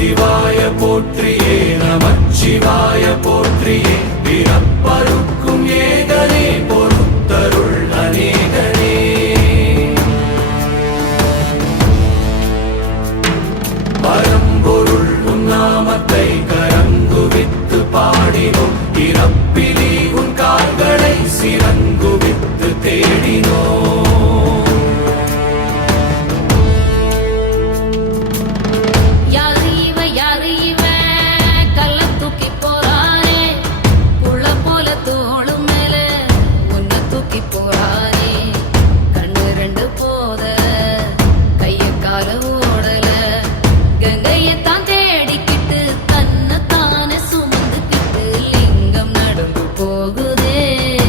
சிவாய போற்றியே நமச்சிவாய போற்றியே பிறப்பருக்கும் ஏகனே பொறுத்தருள் அநேகனே பரம்பொருள் உன் நாமத்தை கரங்குவித்து பாடினோம் இறப்பிலி உன் கால்களை சிறந்த